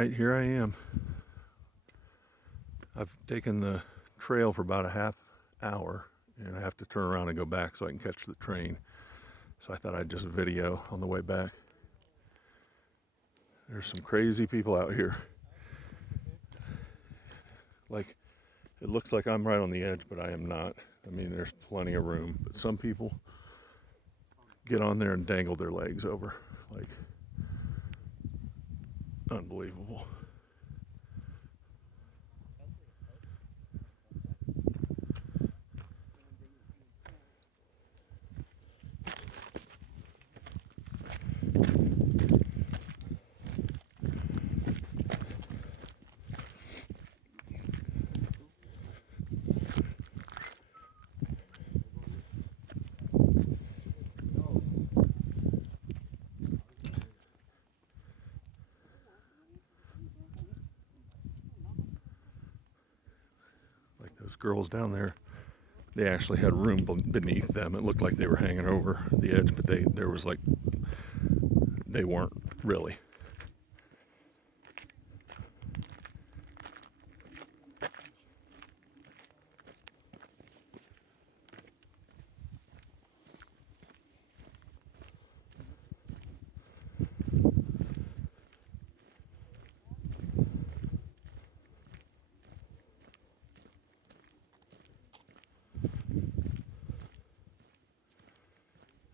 right, here I am. I've taken the trail for about a half hour and I have to turn around and go back so I can catch the train. So I thought I'd just video on the way back. There's some crazy people out here. Like, it looks like I'm right on the edge, but I am not. I mean, there's plenty of room, but some people get on there and dangle their legs over. Like, unbelievable. Like those girls down there, they actually had room beneath them. It looked like they were hanging over the edge, but they weren't really.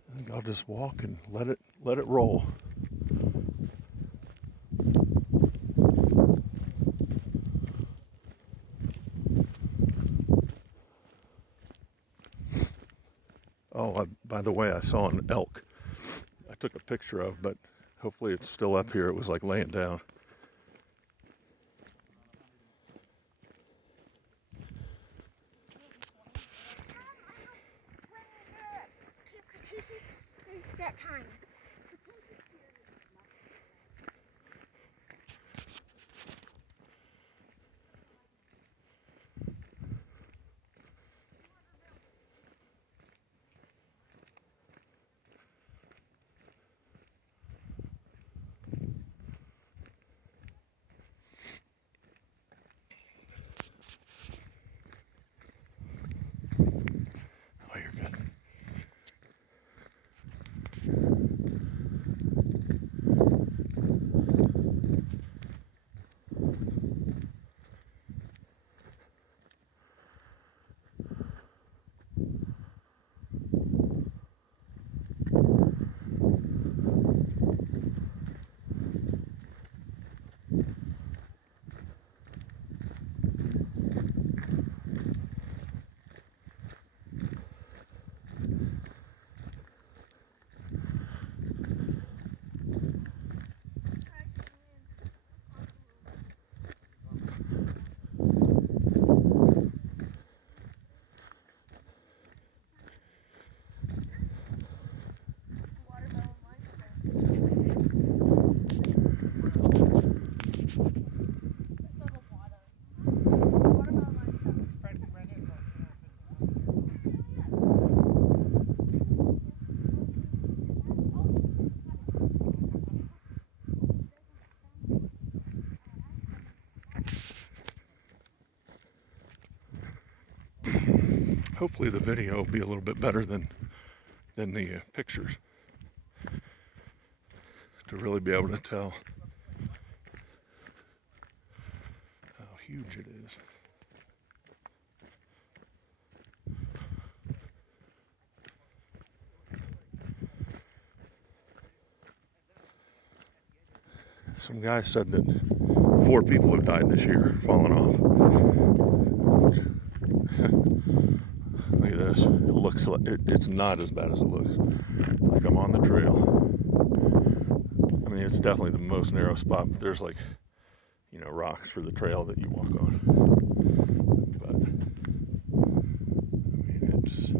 I think I'll just walk and let it roll. Oh, by the way, I saw an elk. I took a picture of, but hopefully it's still up here. It was like laying down. Oh, you're good. Hopefully the video will be a little bit better than the pictures to really be able to tell how huge it is. Some guy said that 4 people have died this year, fallen off. Look at this. It looks like it's not as bad as it looks. Like I'm on the trail. I mean, it's definitely the most narrow spot, but there's like, rocks for the trail that you walk on. But, I mean, it's...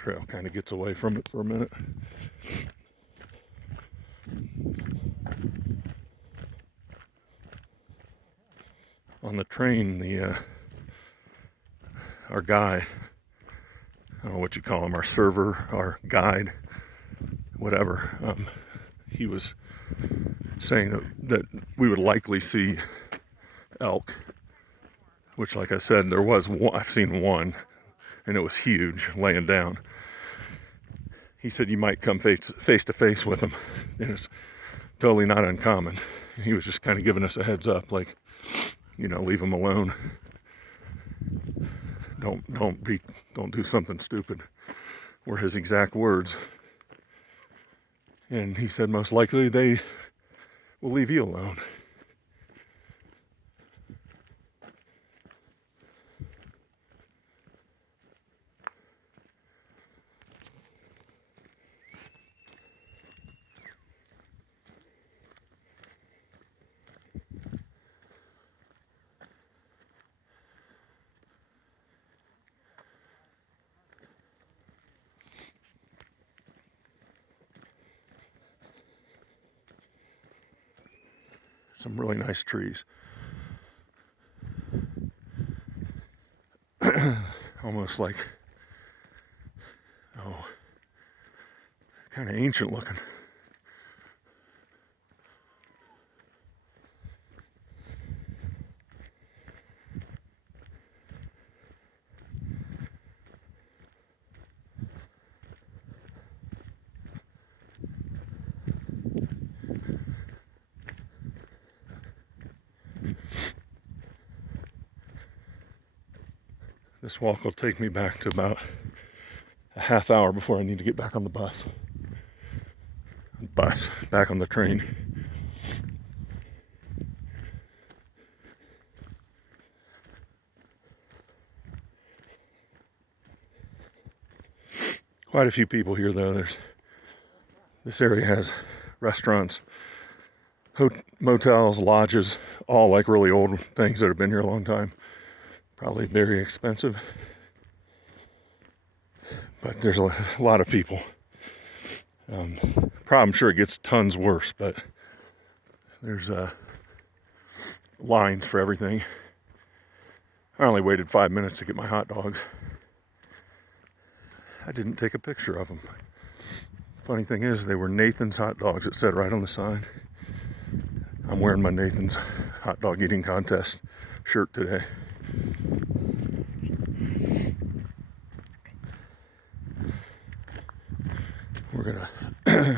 trail kind of gets away from it for a minute. On the train, our guy, I don't know what you call him, our server, our guide, whatever, he was saying that we would likely see elk, which, like I said, there was one, I've seen one, and it was huge, laying down. He said you might come face to face with him, and it's totally not uncommon. He was just kind of giving us a heads up, like, leave him alone. Don't do something stupid, were his exact words. And he said most likely they will leave you alone. Some really nice trees. Almost like, kind of ancient looking. This walk will take me back to about a half hour before I need to get back on the bus. Back on the train. Quite a few people here, though. This area has restaurants, motels, lodges, all like really old things that have been here a long time. Probably very expensive, but there's a lot of people. I'm sure it gets tons worse, but there's lines for everything. I only waited 5 minutes to get my hot dogs. I didn't take a picture of them. Funny thing is, they were Nathan's hot dogs. It said right on the sign. I'm wearing my Nathan's hot dog eating contest shirt today.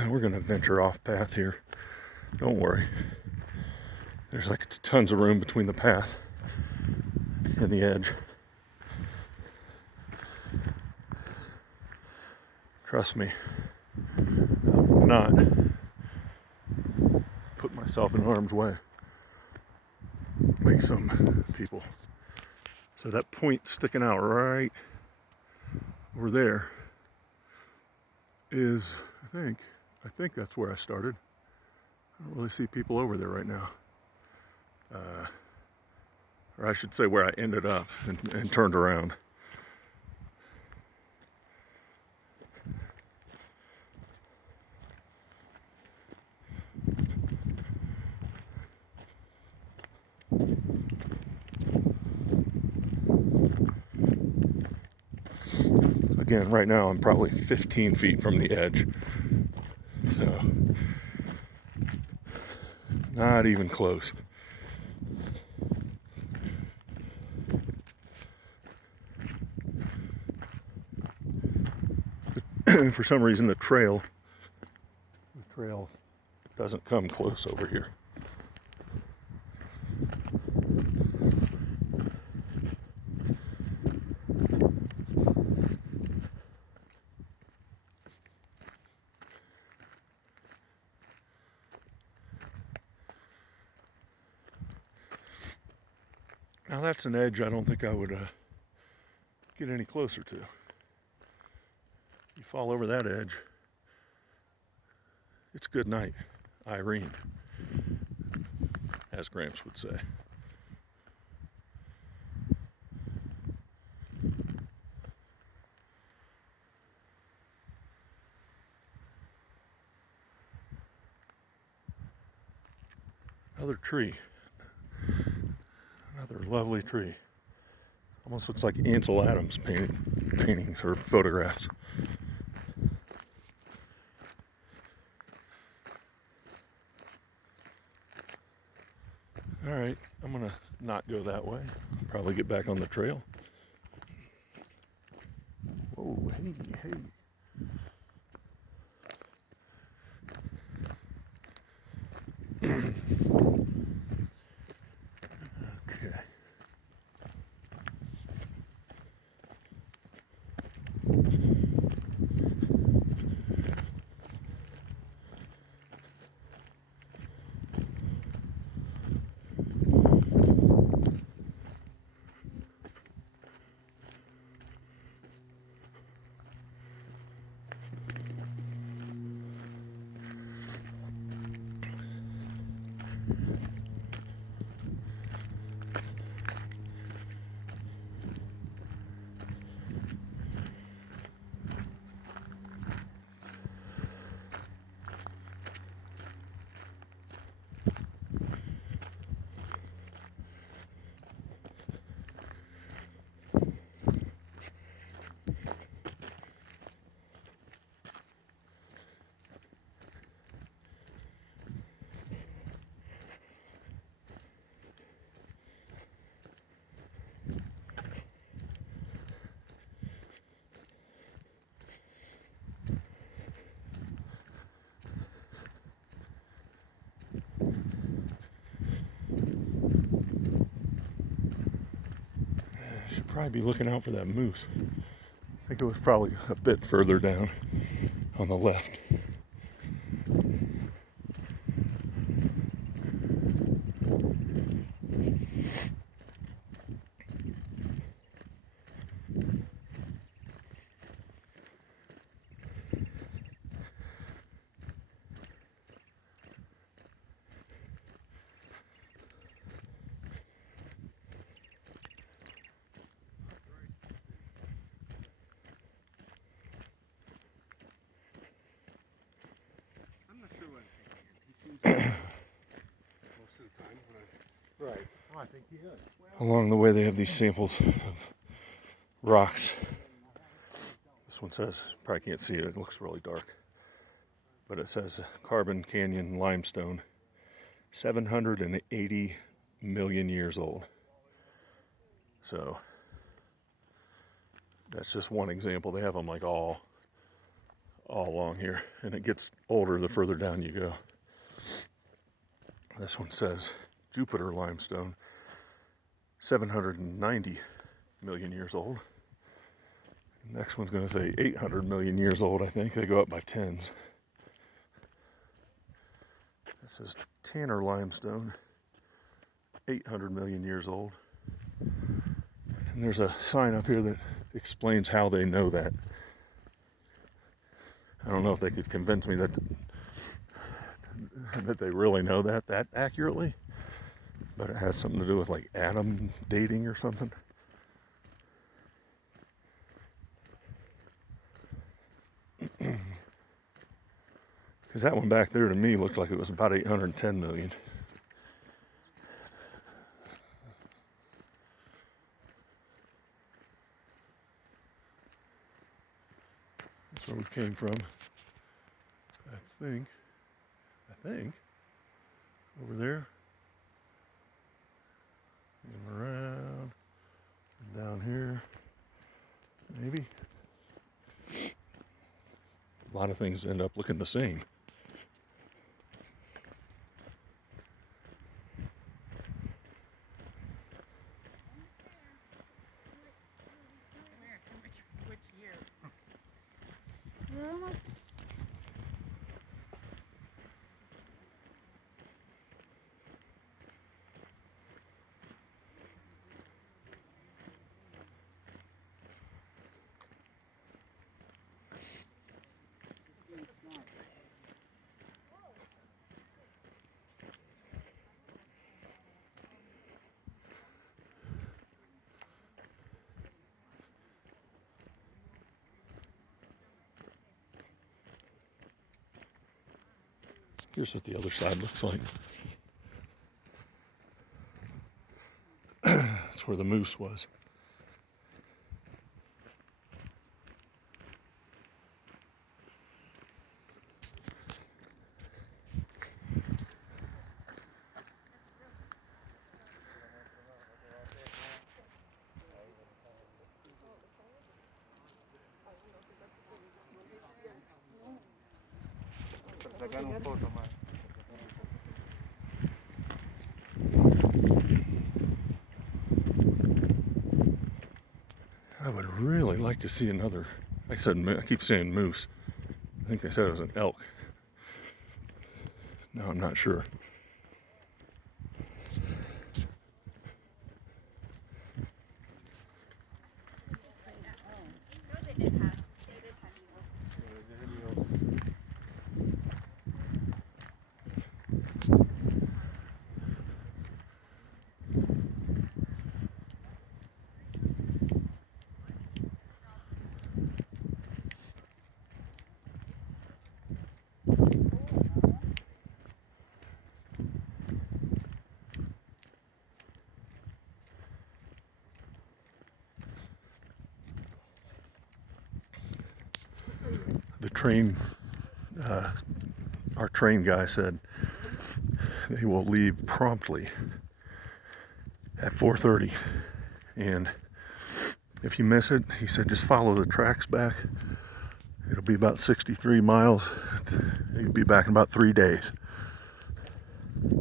We're gonna venture off path here. Don't worry. There's like tons of room between the path and the edge. Trust me, I will not put myself in harm's way like some people. So that point sticking out right over there is, I think that's where I started. I don't really see people over there right now. Or I should say where I ended up and turned around. Again, right now I'm probably 15 feet from the edge. So, not even close. For some reason the trail doesn't come close over here. Now that's an edge I don't think I would get any closer to. You fall over that edge, it's good night, Irene, as Gramps would say. Another tree. Another lovely tree. Almost looks like Ansel Adams paintings or photographs. All right, I'm gonna not go that way. Probably get back on the trail. Whoa, hey, hey. Okay. Should probably be looking out for that moose. I think it was probably a bit further down on the left. Most of the time right. Oh, I think he is. Along the way, they have these samples of rocks. This one says, probably can't see it, it looks really dark. But it says Carbon Canyon limestone, 780 million years old. So that's just one example. They have them like all along here, and it gets older the further down you go. This one says Jupiter limestone, 790 million years old. The next one's going to say 800 million years old, I think. They go up by tens. This is Tanner limestone, 800 million years old. And there's a sign up here that explains how they know that. I don't know if they could convince me that they really know that accurately, but it has something to do with like atom dating or something. Because that one back there to me looked like it was about 810 million. That's where we came from. I think. Over there. And around. And down here. Maybe. A lot of things end up looking the same. Here's what the other side looks like. That's where the moose was. Sacar un foto más. I would really like to see another. I keep saying moose. I think they said it was an elk. No, I'm not sure. The train, our train guy said they will leave promptly at 4:30, and if you miss it, he said just follow the tracks back. It'll be about 63 miles. You'll be back in about 3 days.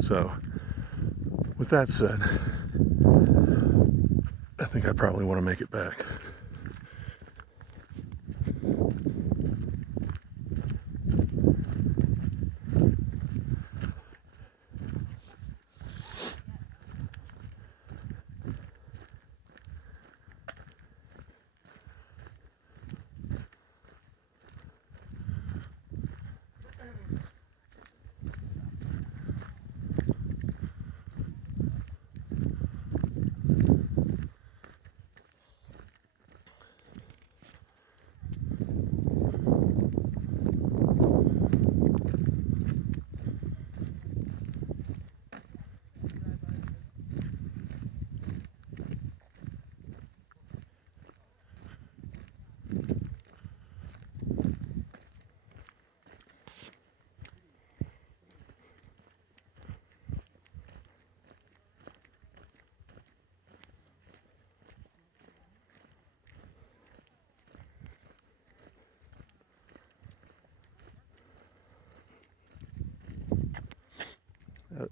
So, with that said, I think I probably want to make it back.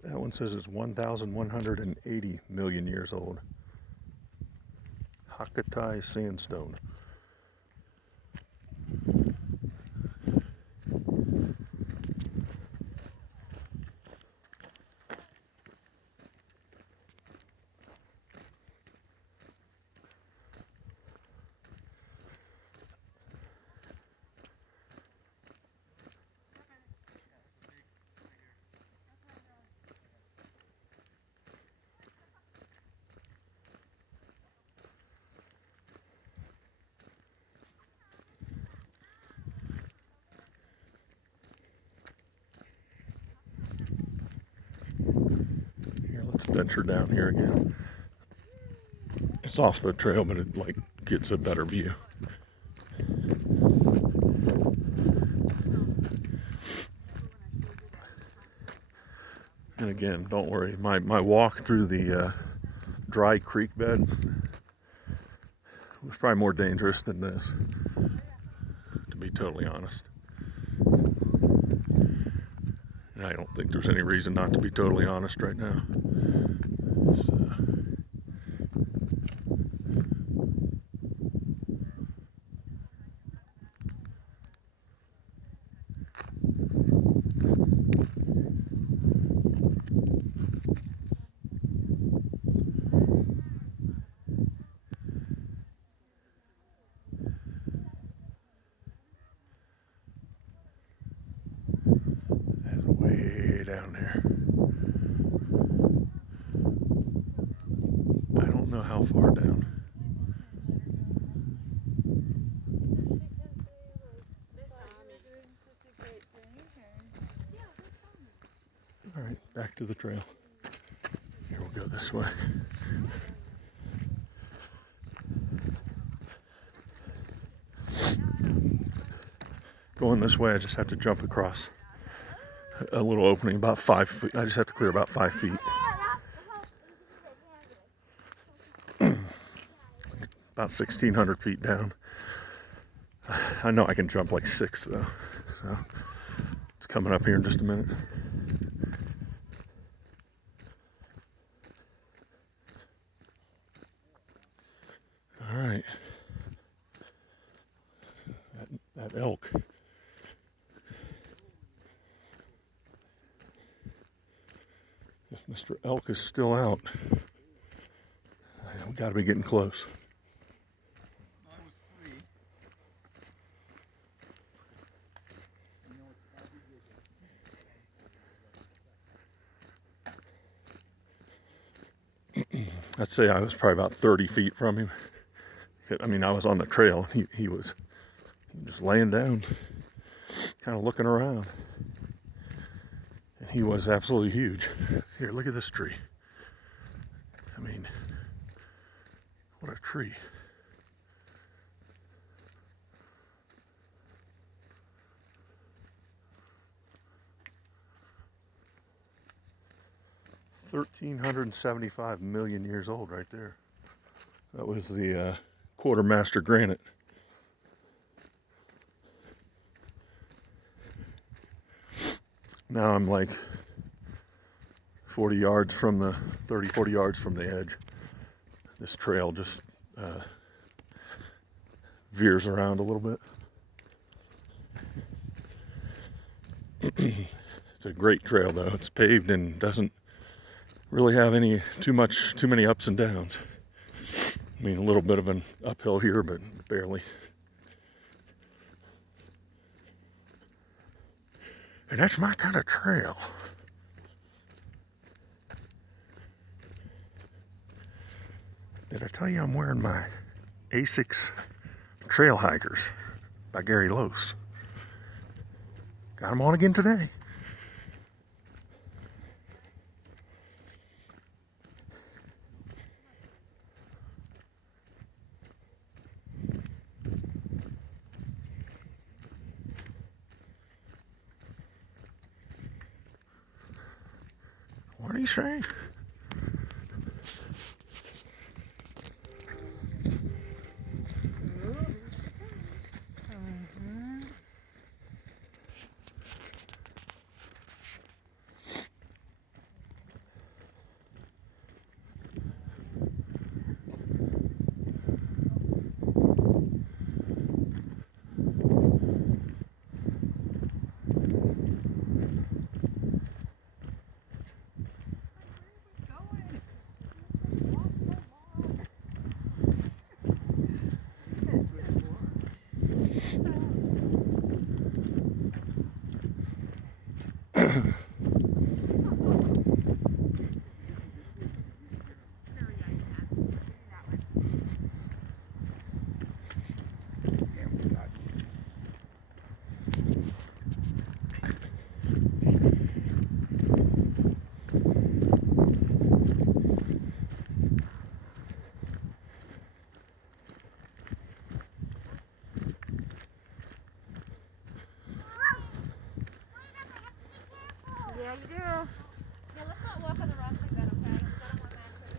That one says it's 1,180 million years old. Hakkatai sandstone. Let's venture down here again. It's off the trail, but it like gets a better view. And again, don't worry, my walk through the dry creek bed was probably more dangerous than this, to be totally honest. And I don't think there's any reason not to be totally honest right now. So. That's way down there. I don't know how far down. All right, back to the trail. Here we'll go this way. Going this way, I just have to jump across a little opening, about 5 feet. I just have to clear about 5 feet. About 1,600 feet down. I know I can jump like 6 though, so it's coming up here in just a minute. All right, that elk. If Mr. Elk is still out, we gotta be getting close. I'd say I was probably about 30 feet from him. I mean, I was on the trail. He was just laying down, kind of looking around. And he was absolutely huge. Here, look at this tree. I mean, what a tree. $1,375 million years old right there. That was the quartermaster granite. Now I'm like 40 yards from the, 30, 40 yards from the edge. This trail just veers around a little bit. It's a great trail though. It's paved and doesn't really have too many ups and downs. I mean, a little bit of an uphill here, but barely. And that's my kind of trail. Did I tell you I'm wearing my Asics Trail Hikers by Gary Lose? Got them on again today. What do you say? Yeah, you do. Yeah, let's not walk on the rocks like that, okay? 'Cause I don't want Max to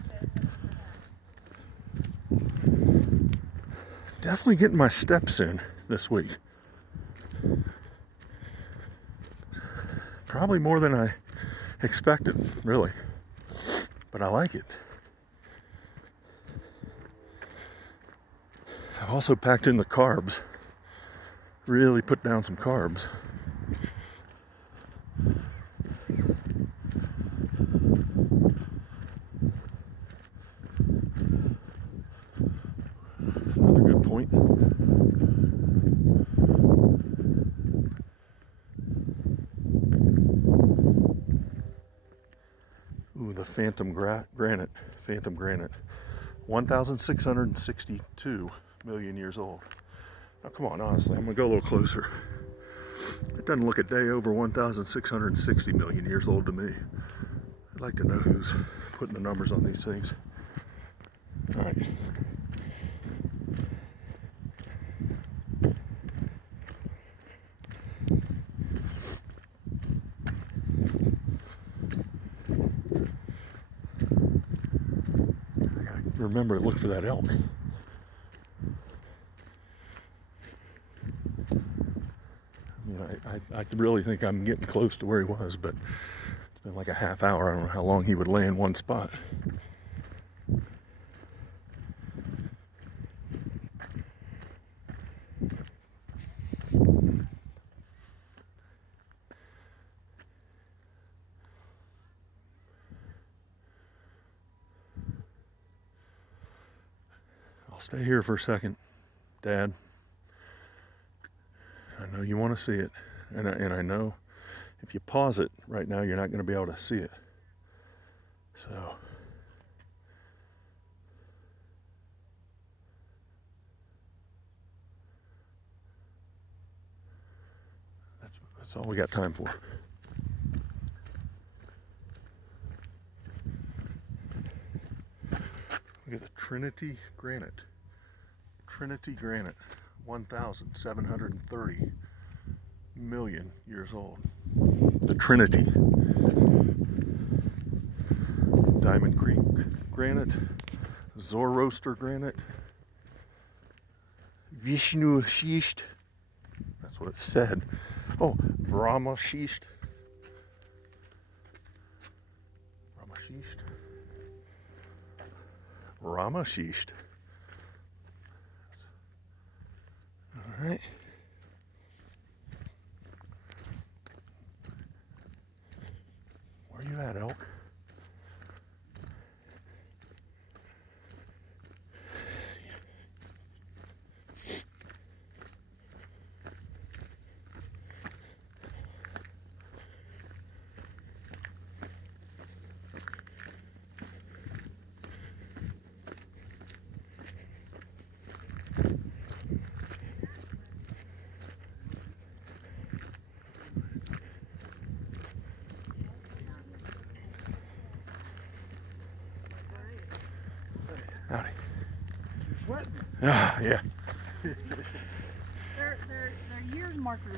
Definitely getting my steps in this week. Probably more than I expected, really. But I like it. I've also packed in the carbs. Really put down some carbs. Another good point. Ooh, the Phantom Granite. 1,662 million years old. Now, come on, honestly, I'm gonna go a little closer. It doesn't look a day over 1,660 million years old to me. I'd like to know who's putting the numbers on these things. All right. remember to look for that elk. You know, I really think I'm getting close to where he was, but it's been like a half hour. I don't know how long he would lay in one spot. I'll stay here for a second, Dad. I know you want to see it, and I know if you pause it right now, you're not going to be able to see it. So that's all we got time for. Look at the Trinity granite. Trinity granite, 1,730 million years old. The Trinity. Diamond Creek granite, Zoroaster granite, Vishnu schist. That's what it said. Oh, Brahma schist. Brahma schist. Rama schist. All right. Where you at, elk? Howdy. Sweating. Ah, yeah. They're years markers.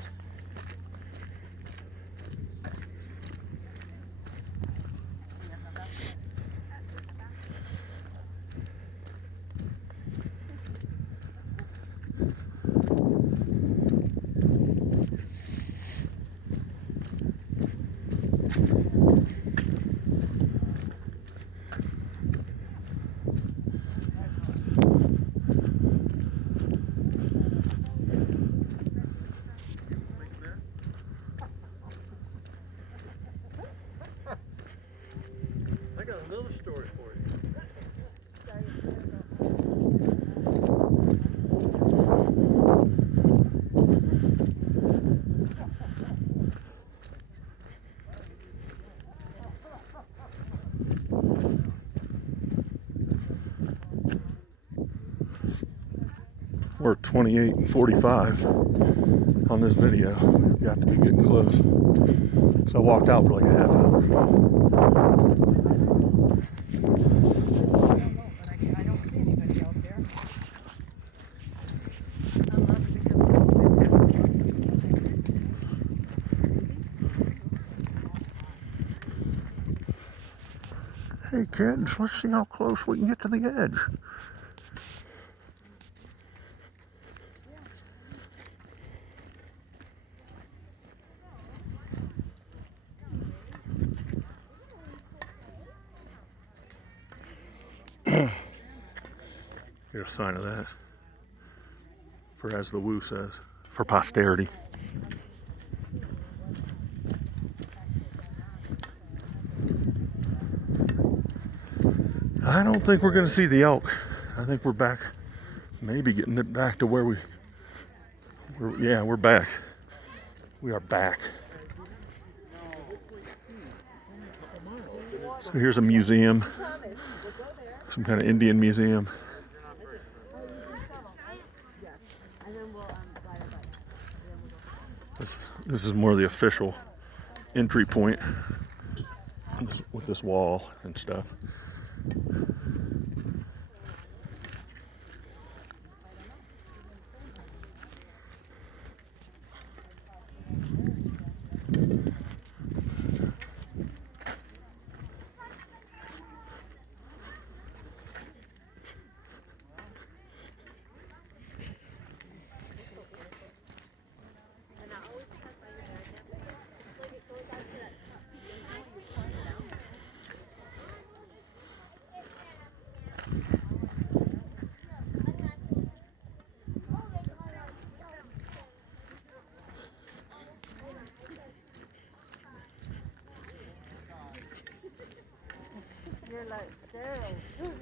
I got another story for you. We're 28 and 45 on this video. You have to be getting close. So I walked out for like a half hour. I don't see anybody out there. Unless because Hey kids, let's see how close we can get to the edge. Get a sign of that. For as the woo says, for posterity. I don't think we're going to see the elk. I think we're back, maybe getting it back to where we're back. We are back. So here's a museum, some kind of Indian museum. This is more the official entry point with this wall and stuff. like, damn.